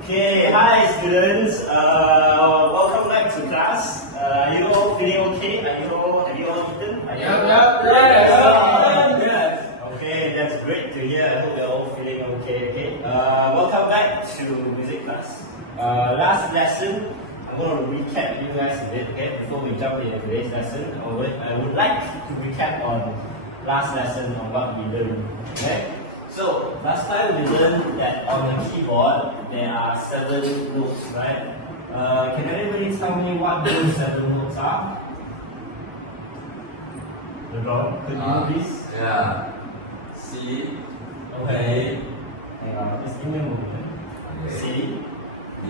Okay, hi students. Welcome back to class. Are you all feeling okay? Have you all eaten? Okay, that's great to hear. I hope you're all feeling okay. Okay. Welcome back to music class. Last lesson, I'm going to recap you guys a bit. Okay, before we jump into today's lesson, I would like to recap on last lesson on what we learned. Okay. So, last time we learned that on the keyboard there are 7 notes, right? Can anybody tell me what those 7 notes are? LeBron, could you please? Yeah. C. Okay. Hang on, just give me a moment. Okay. C, D.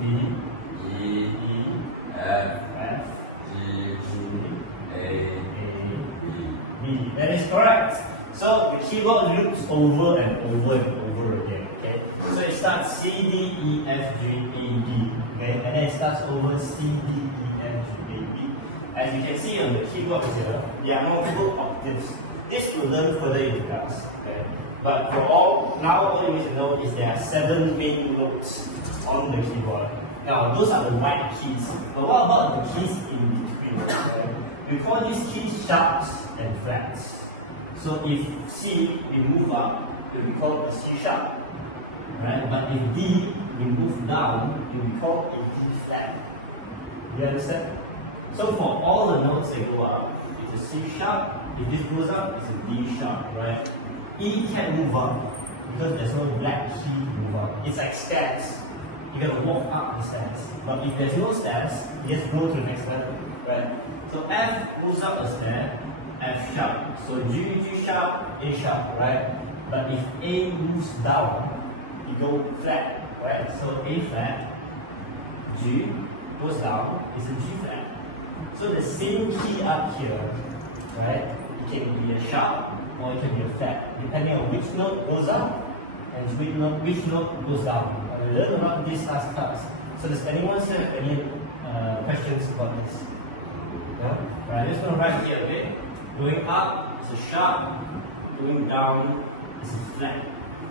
D, E. E, F. F, G. G, A. A, B. B. That is correct. So the keyboard loops over and over and over again. Okay. So it starts C D E F G A B. Okay, and then it starts over C D E F G A B. As you can see on the keyboard here, there are multiple octaves. This will learn further in class. Okay. But for all you need to know is there are 7 main notes on the keyboard. Now those are the right keys. But what about the keys in between? Okay? We call these keys sharps and flats. So if C we move up, it will be called a C sharp, right? But if D we move down, it will be called a D flat. You understand? So for all the notes that go up, it's a C sharp. If this goes up, it's a D sharp, right? E can't move up because there's no black key to move up. It's like stairs. You gotta walk up the stairs. But if there's no stairs, you just go to the next level, right? So F moves up a stair. F sharp. So G, G sharp, A sharp, right? But if A moves down, you go flat, right? So A flat, G goes down, is a G flat. So the same key up here, right? It can be a sharp or it can be a flat, depending on which note goes up and which note goes down. We learned about this last class. So does anyone have any questions about this? No? Right, I'm just going to write here, okay? Going up is a sharp, going down is a flat.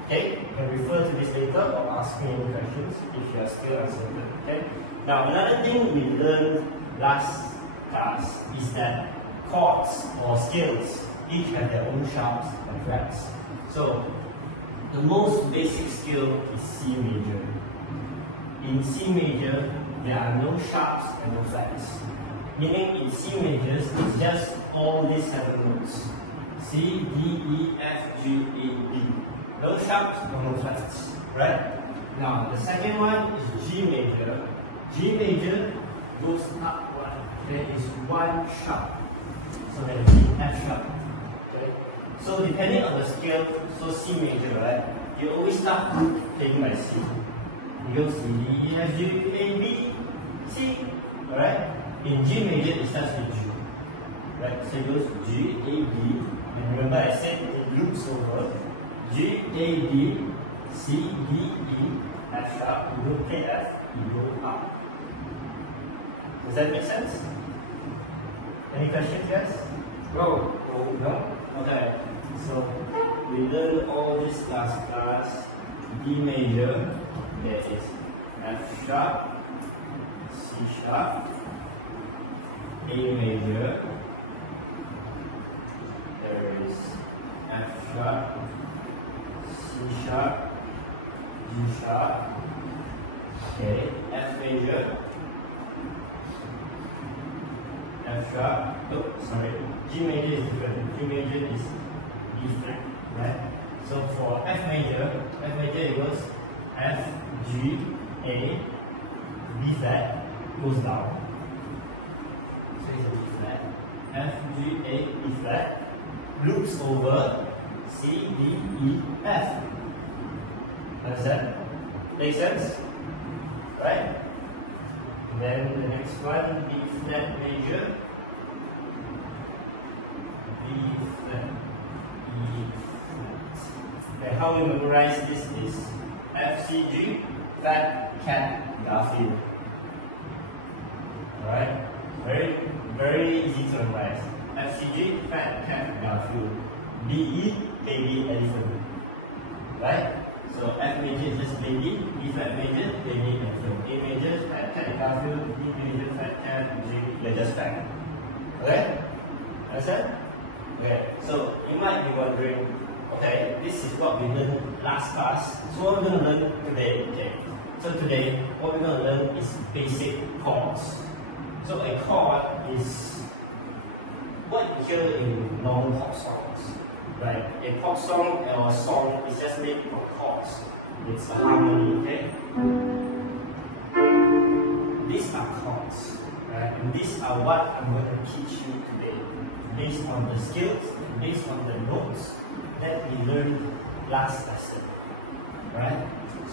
Okay? You can refer to this later or ask me any questions if you are still uncertain. Okay? Now another thing we learned last class is that chords or scales each have their own sharps and flats. So the most basic scale is C major. In C major, there are no sharps and no flats. Meaning in C majors, it's just all these 7 notes. C, D, E, F, G, A, B. No sharps or no flats. Right? Now the second one is G major. G major goes up one. There is 1 sharp. So there is F sharp. Okay? So depending on the scale, so C major, right? You always start playing by C. You go C, D, E, F, G, A, B, C. Alright? In G major, it starts with G. Right? So it goes G, A, B. And remember I said it loops over. G, A, B, C, D, E, F sharp. You go play F, you go up. Does that make sense? Any questions, guys? Go. No? Okay. So we learned all this last class. D major, there is F sharp, C sharp, A major, there is F sharp, C sharp, G sharp, okay, F major, F sharp, oh sorry, G major is different, G major is E flat, right? So for F major it goes F, G, A, B flat, goes down. So it's a B flat. F, G, A, E flat, loops over C, D, E, F. Understand? Make sense? Right? And then the next one, B flat major, B flat, E flat. Okay, how we memorize this is F, C, G, flat, cat, Garfield. Alright? Very easy to memorize. F, C, G, fat, cat, Garfield. B, E, baby, elephant. Right? So F major is just baby, B flat major, baby and film. A major, fat cat and Garfield, B major, fat cat, G, they're just fat. Okay? Understand? Okay, so you might be wondering, okay, this is what we learned last class. So what we're going to learn today, okay? So today, what we're going to learn is basic chords. So a chord is what you hear in normal pop songs. Right? A pop song or a song is just made from chords. It's a harmony, okay? These are chords, right? And these are what I'm going to teach you today, based on the skills, based on the notes that we learned last lesson, right?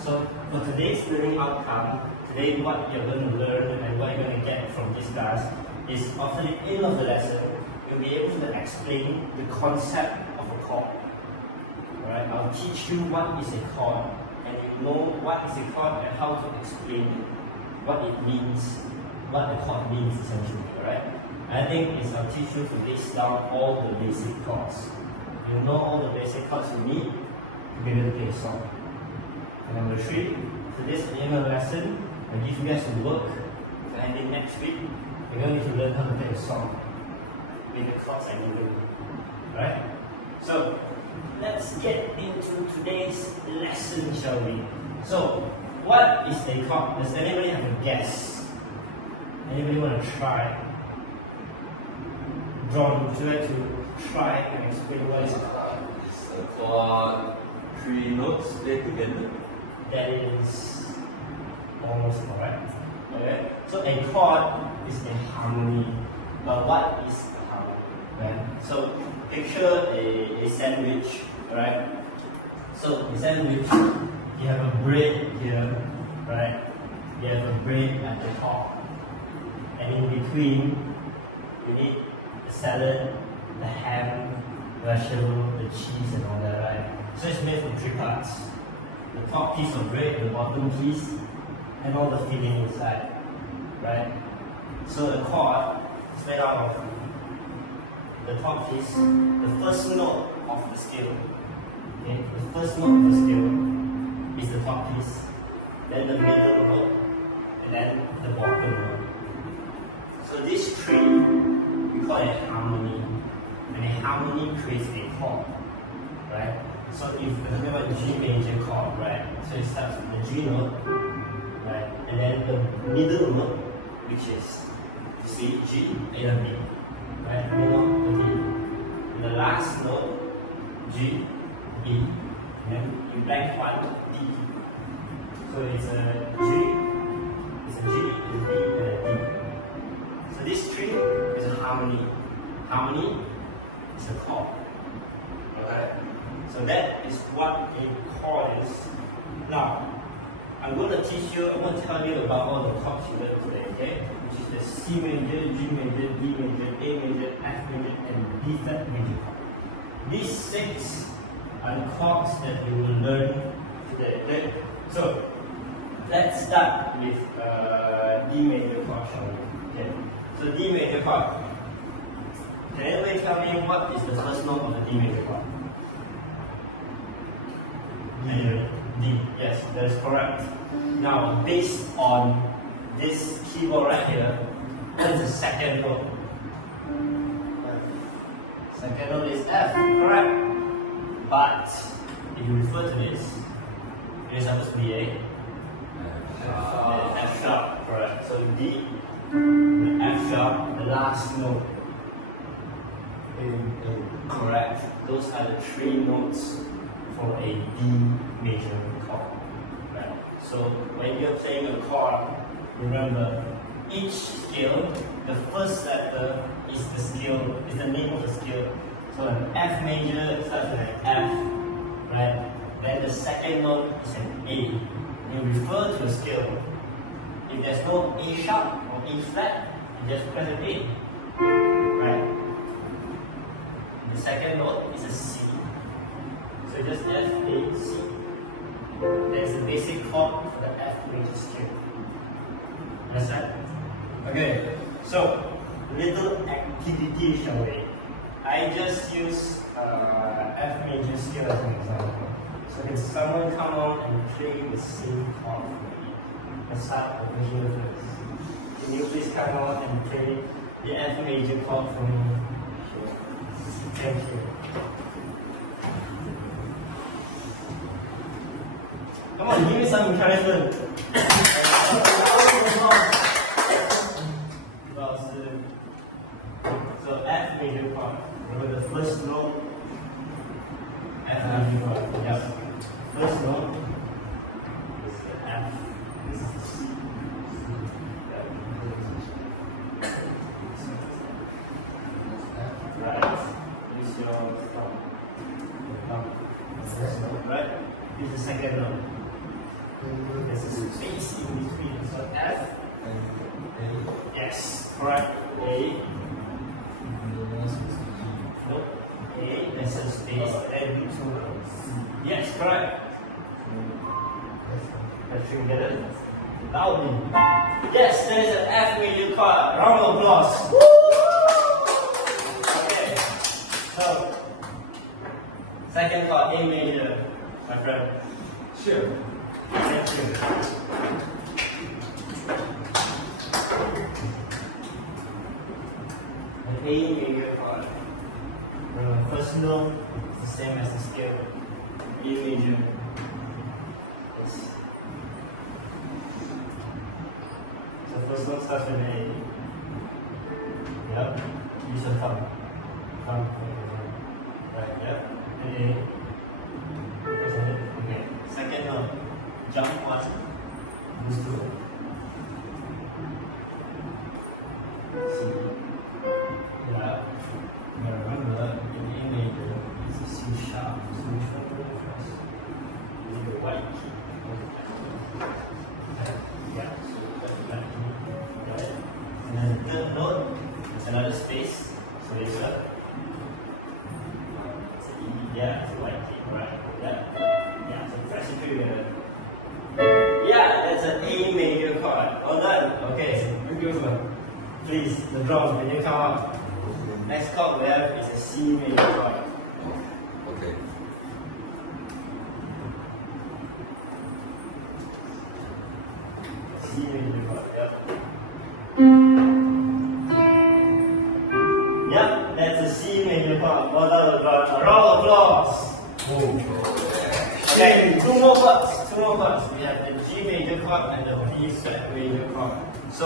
So for today's learning outcome, today what you're going to learn and what you're going to get from this class is after the end of the lesson, you'll be able to explain the concept of a chord. Alright, I'll teach you what is a chord, and you know what is a chord and how to explain it, what it means, what the chord means essentially. Alright, I think is I'll teach you to list down all the basic chords. You know all the basic chords you need to be able to play a song. And number 3, so this is the end of the lesson. I give you guys some work. So ending next week, you're going to need to learn how to play a song with the chords I give you. Right? So let's get into today's lesson, shall we? So, what is a chord? Does anybody have a guess? Anybody want to try? John, would you like to try and explain what is a chord? It's a chord, 3 notes played together. That is almost correct. Okay. So a chord is a harmony. But what is a harmony? Right? So picture a sandwich, right? So a sandwich, you have a bread here, right? You have a bread at the top. And in between, you need the salad, the ham, vegetable, the cheese and all that, right? So it's made from 3 parts. The top piece of bread, the bottom piece, and all the filling inside, right? So the chord is made out of the top piece, the first note of the scale. Okay, the first note of the scale is the top piece, then the middle note, and then the bottom note. So these 3, we call it harmony, and a harmony creates a chord, right? So if you remember G major chord, right? So it starts with the G note, right? And then the middle note, which is, you see, G and B, right? Middle, the B. And the last note, G, B, and then you blank one, D. So it's a G, it's a G, it's a B, and a D. So this 3 is a harmony. Harmony is a chord. Okay? So that is what a chord is. Now, I'm going to teach you, I'm going to tell you about all the chords you learned today, okay? Which is the C major, G major, D major, A major, F major, and B flat major chord. These 6 are the chords that you will learn today, okay? So, let's start with D major chord, shall we? Okay. So D major chord. Can anybody tell me what is the first note of the D major chord? D. Yes, that is correct. Now, based on this keyboard right here, what is the second note? Second note is F, correct? But if you refer to this, it is supposed to be a F sharp, correct? So D, the F sharp, the last note. Correct. Those are the 3 notes for a D major chord. Right. So when you're playing a chord, remember each scale, the first letter is the scale, is the name of the scale. So an F major starts with an F, right? Then the second note is an A. You refer to a scale. If there's no A sharp or A flat, you just press an A. Right? The second note is a C. So just F, A, C. That's the basic chord for the F major scale. Understand? Okay, so little activity, shall we? I just use F major scale as an example. So can someone come on and play the same chord for me? Let's start over here first. Can you please come on and play the F major chord for me? Thank you. Come on, give me some encouragement. So F major chord. Remember the first note. F major chord. Yep. First note is the F. Right. Use your thumb. First note, right? Use the second note. There's a space in between. So F. Yes. Correct. A. Nope. A. There's a space and two notes. Yes. Correct. Let's try together. Loudly. Yes, there is an F major chord. Round of applause. Okay. So, second chord, A major, my friend. Sure. Thank you. An A major chord. First note is the same as the scale. A major. Yes. So first note starts with A. Yep. Use your thumb. Thumb. Right. Yep. A. Okay. Second note. Jump one. Boost two. C. Yeah. Now remember, in A major, it's a C sharp. So which one will you press? Is it the white key? Yeah. So that's the black key. Right. And then the third note is another space. So it's a E. Yeah, it's a white key. Right. Yeah. So press it together. Yeah, that's an A major chord. Well done. Okay. Please, the drums, when you come up. Next chord we have is a C major chord. Okay. C major chord, yep. Yep, that's a C major chord. Well done, a round of applause. Okay, two more chords. We have the G major chord and the B flat major chord. So,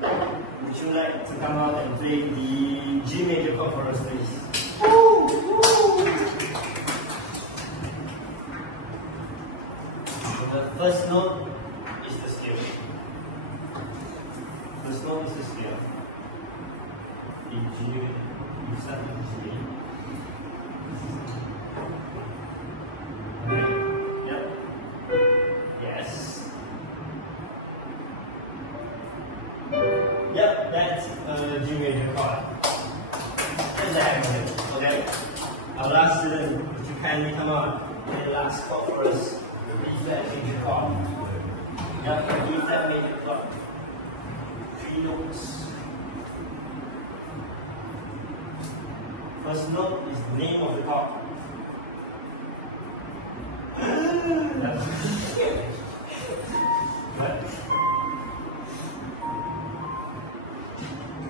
would you like to come out and play the G major chord for us, please? So the first note is the scale. First note is the scale. The G, you start with G. Okay. Yep. Yes. Yep, that's G major chord. That's the F major, okay? Our last student, would you kindly come on and last chord for us? B flat major chord. Yep, B flat major chord. 3 notes. First note is the name of the chord. What?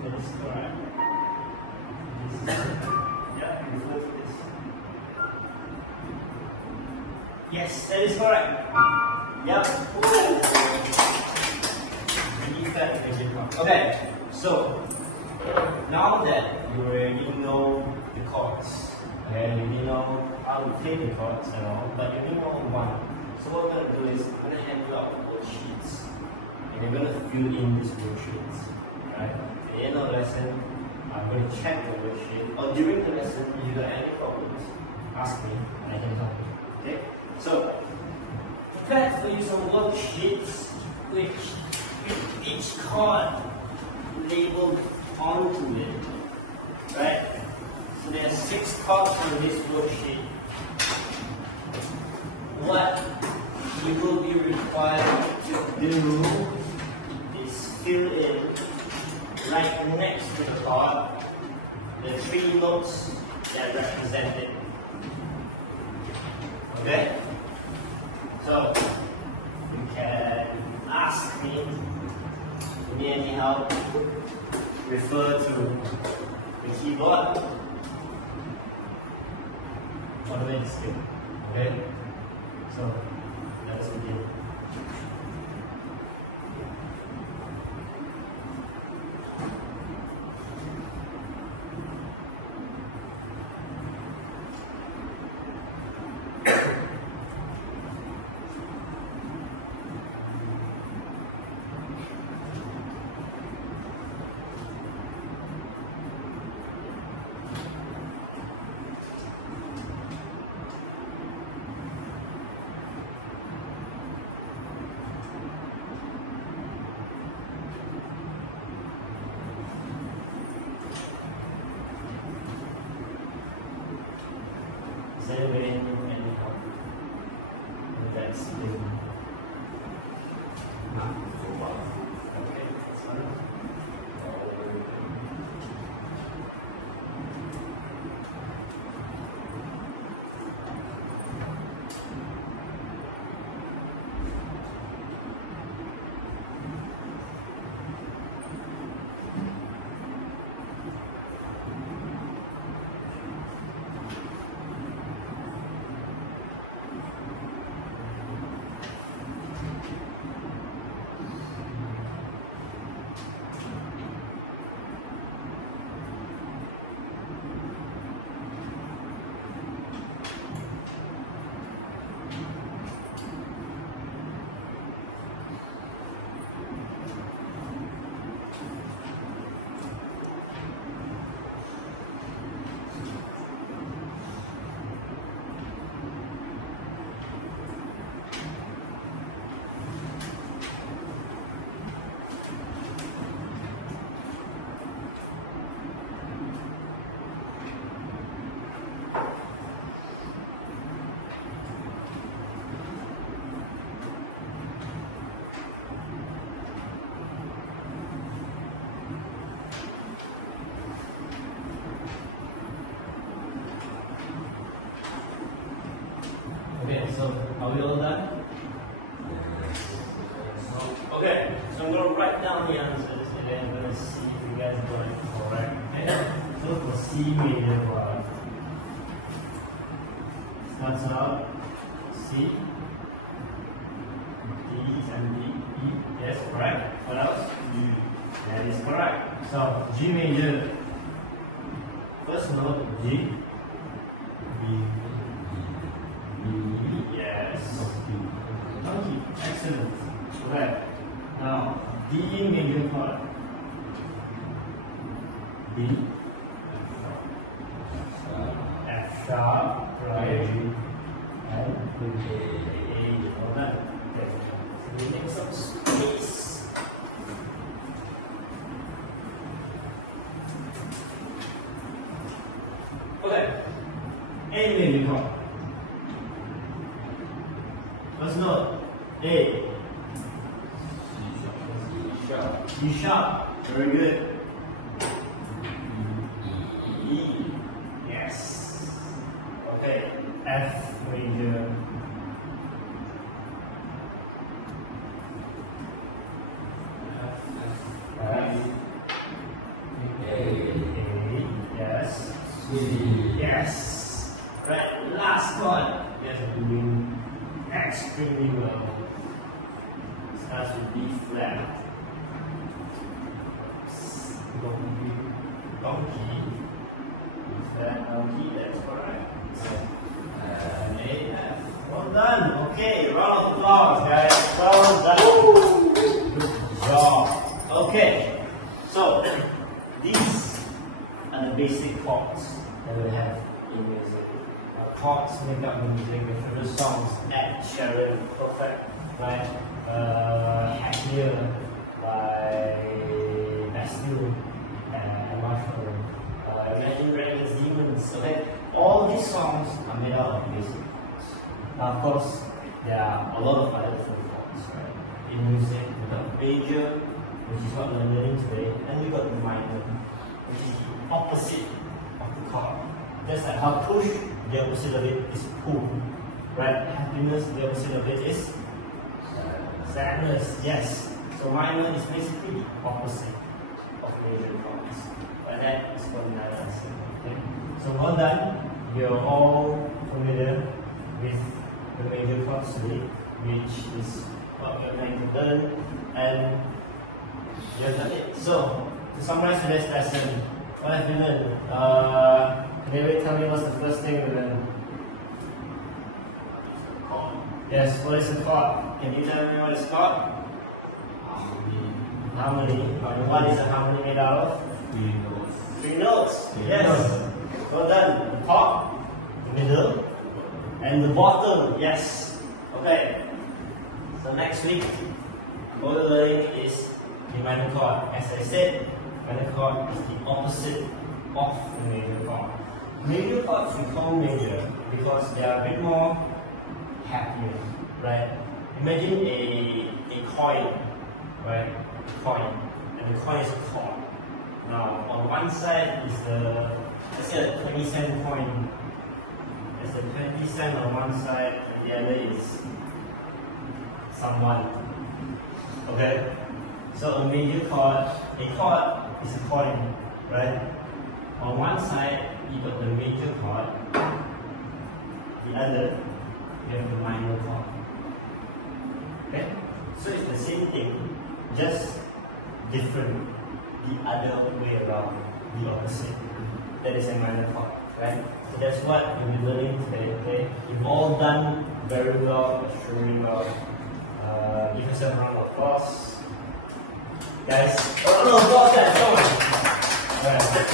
That is correct. Yeah, you flip this. Yes, that is correct. Yep. Okay, so now that you already know the chords, okay, you already know how to play the chords and all, but you only know one. So what we're gonna do is I'm gonna hand you out worksheets, and you're gonna fill in these worksheets. Right? At the end of the lesson, I'm going to check the worksheet, or during the lesson, if you got any problems, ask me and I can help you. Okay? So, prepared for you some worksheets which each chord labeled onto it. Right? So there are 6 chords on this worksheet. What you will be required to do is fill in right next to the chord the 3 notes that represent it. Okay? So, you can ask me, if you need any help, refer to the keyboard on the way to skill. Okay? So, let's begin. Is anybody need any help with that skill? Okay, that's fine. Okay, so are we all done? Okay, so I'm going to write down the answers and then I'm going to see if you guys got it correct. Okay? So for C major chord, starts out C, D and D, E. Yes, correct. What else? G. That is correct. So G major, first note G, B. Yes. Okay, excellent. Right. Now, D major chord. D. F sharp. Right. And A. Hold on. Okay. So we make some space. Okay. A major chord. First note, A. G sharp. Very good. E. Yes. Okay. F major. F. A. Yes. C. Yes. Right. Last one. Yes, doing extremely well. Starts with B flat. Donkey. B flat, donkey, that's correct. A, F. Well done. Okay, round of applause, guys. Well done. Good job. Okay, so these are the basic chords that we have in music. Chords make up the music, your favorite songs, Ed Sheeran, perfect, right? Happier by Bastille and Marshmallow. Imagine Dragons, Demons. Okay, all these songs are made out of basic chords. Now, of course, there are a lot of other different chords, right? In music, we got major, which is what we're learning today, and we got the minor, which is the opposite of the chord. Just like how push, the opposite of it is pull. Right? Happiness, the opposite of it is sadness. Yes. So minor is basically the opposite of major chords. But that is for another lesson. Okay. So well done. You're all familiar with the major chords today, which is what you're going to learn, and you've done it. So to summarize today's lesson, what have you learned? Maybe tell me what's the first thing you learned? Yes, what is a chord? Can you tell me what it's called? Harmony. What is a harmony made out of? 3 notes. 3 notes. Yes. Well done. The top, the middle, and the bottom. Yes. Okay. So next week, what we're learning is the minor chord. As I said, minor chord is the opposite of the major chord. Major chords we call major because they are a bit more happier, right? Imagine a coin, right? Coin, and the coin is a chord. Now, on one side is the, let's say a 20-cent coin. There's a 20 cent on one side, and the other is someone. Okay? So a major chord is a coin, right? On one side, you got the major chord, the other, you have the minor chord. Okay? So it's the same thing, just different, the other way around, the opposite. That is a minor chord, right? So that's what we'll be learning today, okay? You've all done very well, extremely well. Give yourself a round of applause. Guys, a round of applause, guys, come on! Alright.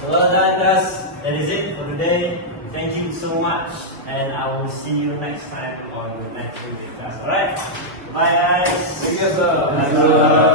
So well done, guys. That is it for today. Thank you so much, and I will see you next time on the next week class. Alright? Bye, guys. Thank you, sir. Bye.